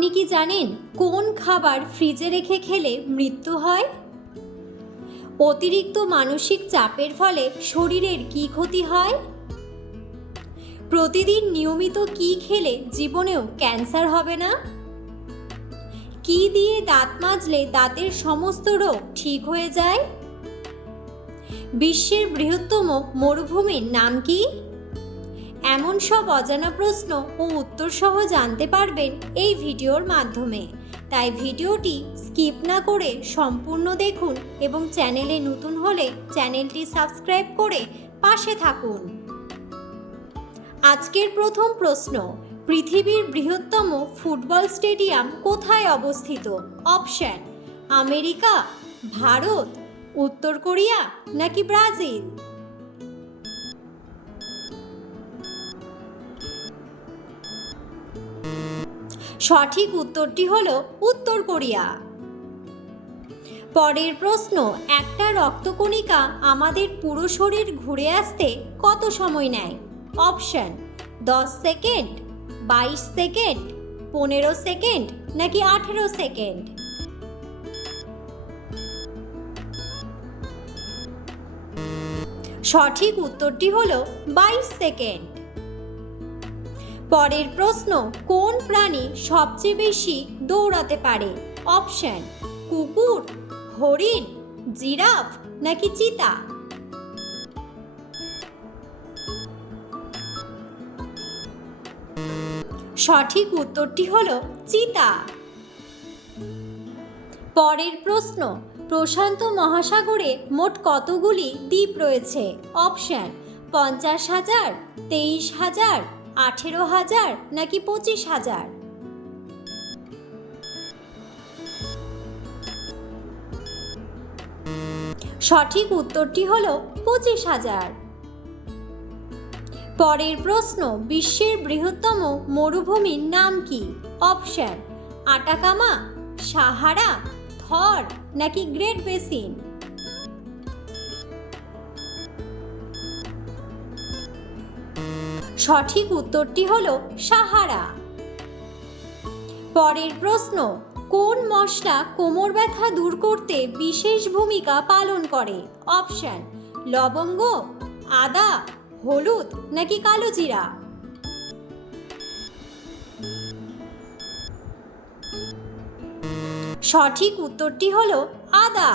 আপনি কি জানেন কোন খাবার ফ্রিজে রেখে খেলে মৃত্যু হয়? অতিরিক্ত মানসিক চাপের ফলে শরীরের কি ক্ষতি হয়? প্রতিদিন নিয়মিত কি খেলে জীবনেও ক্যান্সার হবে না? কি দিয়ে দাঁত মাজলে দাঁতের সমস্ত রোগ ঠিক হয়ে যায়? বিশ্বের বৃহত্তম মরুভূমির নাম কি? এমন সব অজানা প্রশ্ন ও উত্তর সহ জানতে পারবেন এই ভিডিওর মাধ্যমে। তাই ভিডিওটি স্কিপ না করে সম্পূর্ণ দেখুন এবং চ্যানেলে নতুন হলে চ্যানেলটি সাবস্ক্রাইব করে পাশে থাকুন। আজকের প্রথম প্রশ্ন, পৃথিবীর বৃহত্তম ফুটবল স্টেডিয়াম কোথায় অবস্থিত? অপশন, আমেরিকা, ভারত, উত্তর কোরিয়া নাকি ব্রাজিল? সঠিক উত্তরটি হল উত্তর কোরিয়া। পরের প্রশ্ন, একটা রক্তকণিকা আমাদের পুরো শরীর ঘুরে আসতে কত সময় নেয়? অপশন, দশ সেকেন্ড, বাইশ সেকেন্ড, পনেরো সেকেন্ড নাকি আঠেরো সেকেন্ড? সঠিক উত্তরটি হলো বাইশ সেকেন্ড। পরের প্রশ্ন, কোন প্রাণী সবচেয়ে বেশি দৌড়াতে পারে? অপশন, কুকুর, হরিণ, জিরাফ নাকি চিতা? সঠিক উত্তরটি হলো চিতা। পরের প্রশ্ন, প্রশান্ত মহাসাগরে মোট কতগুলি দ্বীপ রয়েছে? অপশন, পঞ্চাশ হাজার, তেইশ হাজার আঠেরো হাজার নাকি পঁচিশ হাজার? সঠিক উত্তরটি হল পঁচিশ হাজার। পরের প্রশ্ন, বিশ্বের বৃহত্তম মরুভূমির নাম কি? অপশন, আটাকামা, সাহারা, থর নাকি গ্রেট বেসিন? সঠিক উত্তরটি হল সাহারা। পরের প্রশ্ন, কোন মশলা কোমর ব্যথা দূর করতে বিশেষ ভূমিকা পালন করে? অপশন, লবঙ্গ, আদা, হলুদ নাকি কালো জিরা? সঠিক উত্তরটি হল আদা।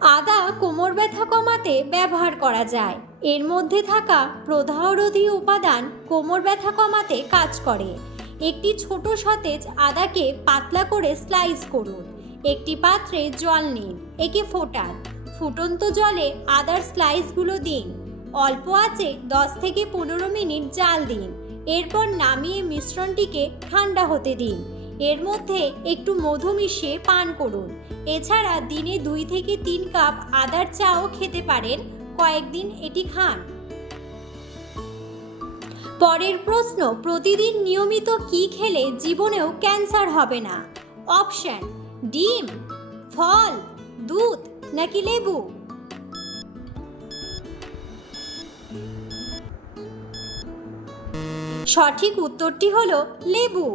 আদা কোমর ব্যথা কমাতে ব্যবহার করা যায়। এর মধ্যে থাকা প্রদাহরোধী উপাদান কোমর ব্যথা কমাতে কাজ করে। একটি ছোট সতেজ আদাকে পাতলা করে স্লাইস করুন। একটি পাত্রে জল নিন, একে ফোটান। ফুটন্ত জলে আদার স্লাইসগুলো দিন। অল্প আঁচে দশ থেকে পনেরো মিনিট জাল দিন। এরপর নামিয়ে মিশ্রণটিকে ঠান্ডা হতে দিন। এর মধ্যে একটু মধু মিশিয়ে পান করুন। এছাড়া দিনে দুই থেকে তিন কাপ আদার চাও খেতে পারেন কয়েকদিন এটি খান। পরের প্রশ্ন, প্রতিদিন নিয়মিত কি খেলে জীবনেও ক্যান্সার হবে না? অপশন, ডিম, ফল, দুধ নাকি লেবু? সঠিক উত্তরটি হলো লেবু।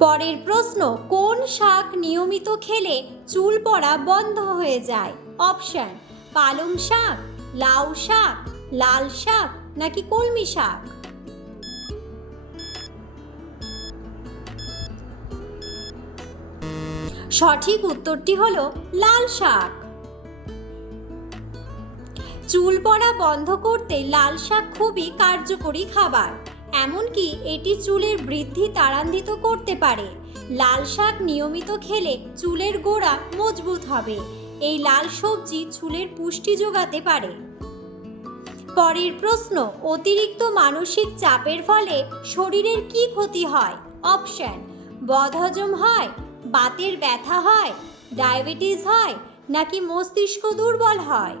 পরের প্রশ্ন, কোন শাক নিয়মিত খেলে চুল পড়া বন্ধ হয়ে যায়? অপশন, পালং শাক, লাউ শাক, লাল শাক নাকি কলমি শাক? সঠিক উত্তরটি হলো লাল শাক। চুল পড়া বন্ধ করতে লাল শাক খুবই কার্যকরী খাবার। এমনকি এটি চুলের বৃদ্ধি ত্বরান্বিত করতে পারে। লাল শাক নিয়মিত খেলে চুলের গোড়া মজবুত হবে। এই লাল সবজি চুলের পুষ্টি যোগাতে পারে। পরের প্রশ্ন, অতিরিক্ত মানসিক চাপের ফলে শরীরের কি ক্ষতি হয়? অপশন, বদহজম হয়, বাতের ব্যথা হয়, ডায়াবেটিস হয়, নাকি মস্তিষ্ক দুর্বল হয়?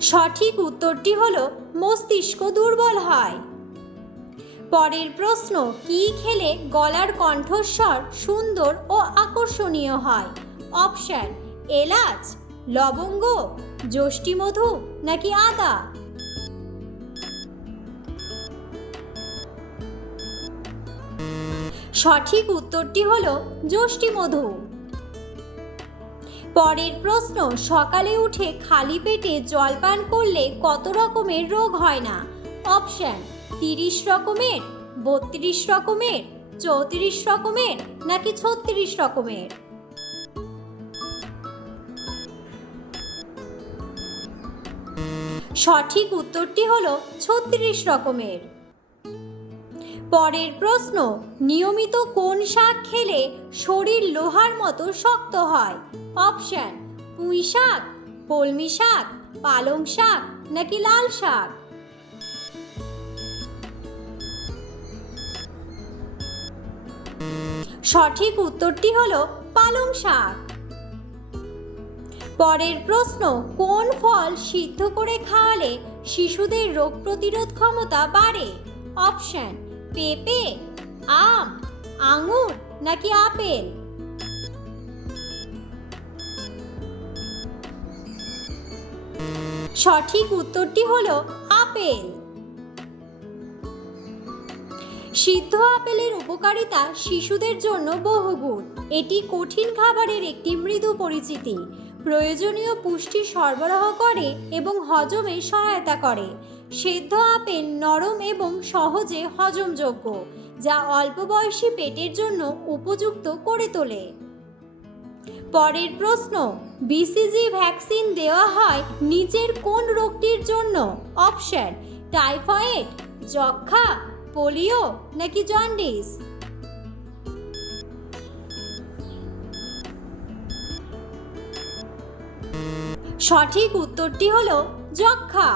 সঠিক উত্তরটি হলো, মস্তিষ্ক দুর্বল হয়। পরের প্রশ্ন, কি খেলে গলার কণ্ঠস্বর সুন্দর ও আকর্ষণীয় হয়? অপশন, এলাচ, লবঙ্গ যষ্টিমধু নাকি আদা? সঠিক উত্তরটি হলো যষ্টিমধু পরের প্রশ্ন, সকালে উঠে খালি পেটে জল পান করলে কত রকমের রোগ হয় না? অপশান, তিরিশ রকমের, বত্রিশ রকমের, চৌত্রিশ রকমের নাকি ছত্রিশ রকমের? সঠিক উত্তরটি হলো ছত্রিশ রকমের। পরের প্রশ্ন, নিয়মিত কোন শাক খেলে শরীর লোহার মতো শক্ত হয়? অপশন পুঁই শাক কলমি শাক, পালং শাক, নাকি লাল শাক? সঠিক উত্তরটি হলো পালং শাক। পরের প্রশ্ন, কোন ফল সিদ্ধ করে খাওয়ালে শিশুদের রোগ প্রতিরোধ ক্ষমতা বাড়ে? অপশন পেঁপে, আম, আঙুর, নাকি আপেল? সঠিক উত্তরটি হলো আপেল। সিদ্ধ আপেলের উপকারিতা শিশুদের জন্য বহুগুণ। এটি কঠিন খাবারের একটি মৃদু পরিচিতি। প্রয়োজনীয় পুষ্টি সরবরাহ করে এবং হজমে সহায়তা করে। সেদ্ধ আপেল নরম এবং সহজে হজমযোগ্য, যা অল্প বয়সী পেটের জন্য উপযুক্ত করে তোলে। পরের প্রশ্ন বিসিজি ভ্যাকসিন দেওয়া হয় নিচের কোন রোগটির জন্য? অপশন টাইফয়েড যক্ষা পোলিও নাকি জন্ডিস সঠিক উত্তরটি হলো যক্ষা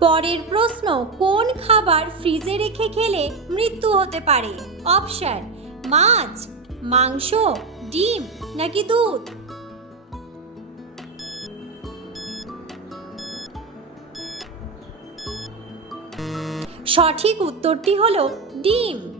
পরের প্রশ্ন, কোন খাবার ফ্রিজে রেখে খেলে মৃত্যু হতে পারে? অপশন মাছ মাংস, ডিম নাকি দুধ? সঠিক উত্তরটি হলো ডিম।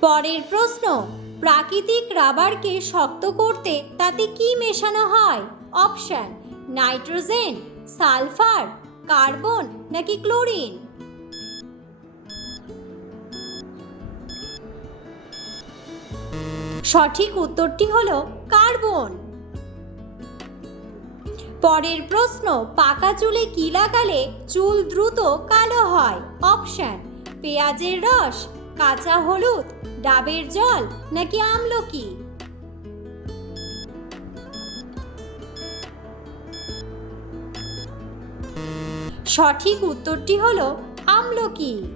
পরের প্রশ্ন, প্রাকৃতিক রাবারকে শক্ত করতে তাতে কি মেশানো হয়? অপশন, নাইট্রোজেন, সালফার, কার্বন নাকি ক্লোরিন? সঠিক উত্তরটি হলো কার্বন। পরের প্রশ্ন, পাকা চুলে কি লাগালে চুল দ্রুত কালো হয়? অপশন, পেঁয়াজের রস, কাঁচা হলুদ, ডাবের জল নাকি আমলকি? সঠিক উত্তরটি হলো আমলকি।